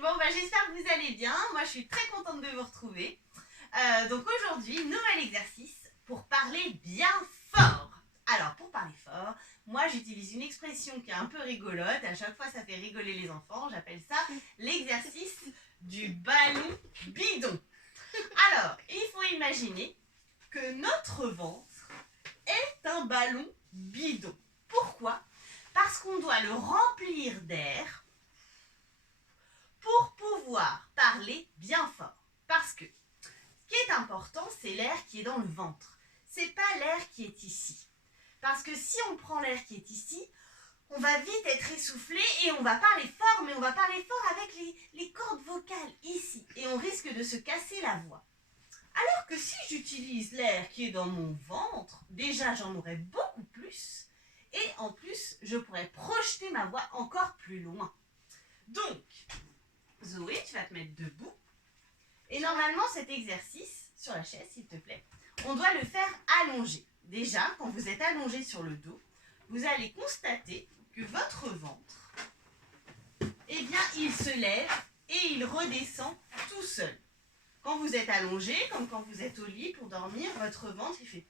bon, j'espère que vous allez bien. Moi, je suis très contente de vous retrouver. Donc aujourd'hui, nouvel exercice pour parler bien fort. Alors, pour parler fort, moi, j'utilise une expression qui est un peu rigolote. À chaque fois, ça fait rigoler les enfants. J'appelle ça l'exercice du ballon bidon. Alors, il faut imaginer que notre ventre est un ballon bidon. Pourquoi ? Parce qu'on doit le remplir d'air pour pouvoir parler bien fort. Parce que ce qui est important, c'est l'air qui est dans le ventre. C'est pas l'air qui est ici. Parce que si on prend l'air qui est ici, on va vite être essoufflé et on va parler fort, mais on va parler fort avec les cordes vocales ici. Et on risque de se casser la voix. Alors que si j'utilise l'air qui est dans mon ventre, déjà j'en aurai beaucoup plus. Et en plus, je pourrais projeter ma voix encore plus loin. Donc, Zoé, tu vas te mettre debout. Et normalement, cet exercice, sur la chaise, s'il te plaît, on doit le faire allongé. Déjà, quand vous êtes allongé sur le dos, vous allez constater que votre ventre, eh bien, il se lève et il redescend tout seul. Quand vous êtes allongé, comme quand vous êtes au lit pour dormir, votre ventre, il fait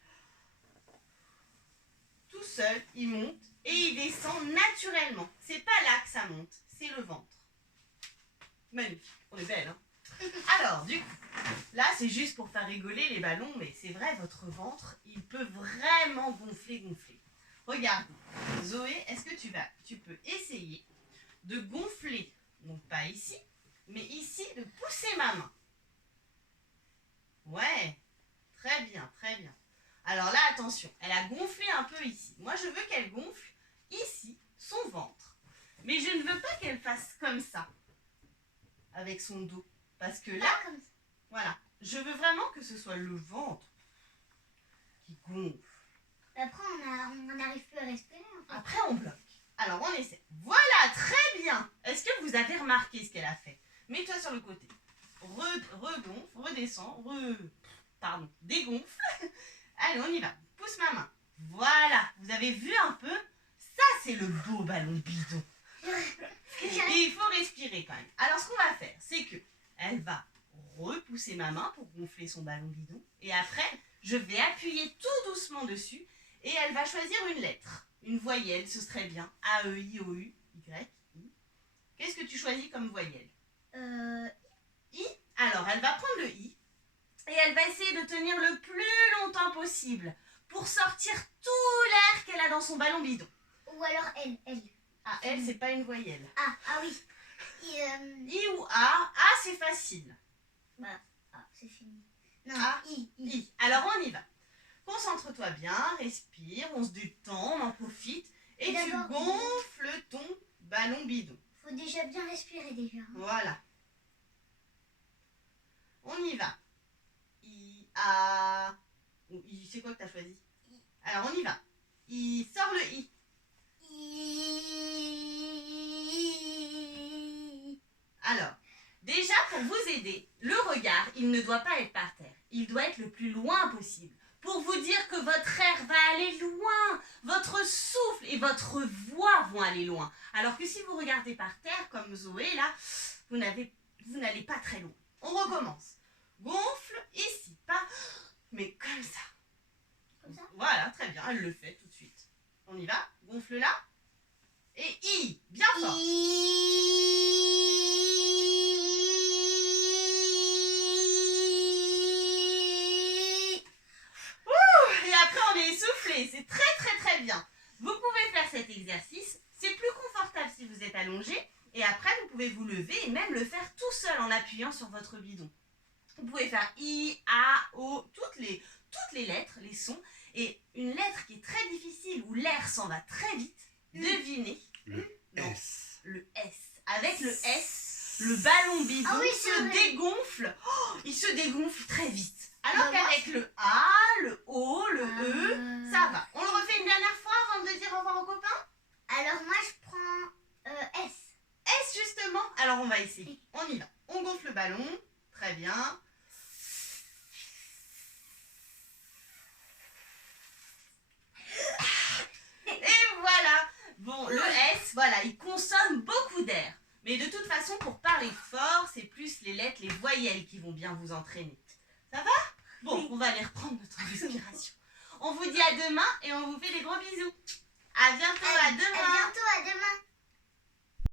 tout seul, il monte et il descend naturellement. C'est pas là que ça monte, c'est le ventre. Magnifique, on est belle, hein? Alors, du coup, là, c'est juste pour faire rigoler les ballons, mais c'est vrai, votre ventre, il peut vraiment gonfler. Regarde, Zoé, est-ce que tu peux essayer de gonfler, donc pas ici, mais ici, de pousser ma main. Ouais, très bien. Alors là, attention, elle a gonflé un peu ici. Moi, je veux qu'elle gonfle ici, son ventre. Mais je ne veux pas qu'elle fasse comme ça, avec son dos. Parce que là, voilà, je veux vraiment que ce soit le ventre qui gonfle. Après, on n'arrive plus à respirer. En fait. Après, on bloque. Alors, on essaie. Voilà, très bien. Est-ce que vous avez remarqué ce qu'elle a fait? Mets-toi sur le côté. Regonfle, redescend, dégonfle. Allez, on y va. Pousse ma main. Voilà, vous avez vu un peu? Ça, c'est le beau ballon bidon. Et il faut respirer quand même. Alors, ce qu'on va faire, c'est que elle va repousser ma main pour gonfler son ballon bidon. Et après, je vais appuyer tout doucement dessus. Et elle va choisir une lettre. Une voyelle, ce serait bien. A, E, I, O, U, Y, I. Qu'est-ce que tu choisis comme voyelle? I. Alors, elle va prendre le I. Et elle va essayer de tenir le plus longtemps possible pour sortir tout l'air qu'elle a dans son ballon bidon. Ou alors elle. Ah, elle, c'est pas une voyelle. Ah oui. I ou A. A, c'est facile. C'est fini. Non, A, I. Alors, on y va. Concentre-toi bien, respire, on se détend, on en profite. Et tu gonfles ton ballon bidon. Faut déjà bien respirer déjà. Voilà. On y va. I, A. Ou I, c'est quoi que tu as choisi? I. Alors, on y va. I, sors le I. Alors, déjà pour vous aider, le regard, il ne doit pas être par terre. Il doit être le plus loin possible. Pour vous dire que votre air va aller loin, votre souffle et votre voix vont aller loin. Alors que si vous regardez par terre, comme Zoé là, vous n'allez pas très loin. On recommence. Gonfle ici, pas, mais comme ça. Comme ça? Voilà, très bien, elle le fait tout de suite. On y va, gonfle là. Et I, bien fort. Et après on est essoufflé, c'est très bien. Vous pouvez faire cet exercice, c'est plus confortable si vous êtes allongé. Et après vous pouvez vous lever et même le faire tout seul en appuyant sur votre bidon. Vous pouvez faire I, A, O, toutes les lettres, les sons. Et une lettre qui est très difficile, où l'air s'en va très vite, devinez. Le S. Le S. Avec le S, le ballon bidon se dégonfle. Oh, il se dégonfle très vite. Alors qu'avec le A, le O, le E, ça va. On le refait une dernière fois avant de dire au revoir aux copains? Alors moi je prends S. S justement. Alors on va essayer. On y va. On gonfle le ballon. Très bien. Et voilà. Bon, le S, voilà, il consomme beaucoup d'air. Mais de toute façon, pour parler fort, c'est plus les lettres, les voyelles qui vont bien vous entraîner. Ça va? Bon, on va aller reprendre notre respiration. On vous dit à demain et on vous fait des gros bisous. À bientôt, à demain. À bientôt, à demain.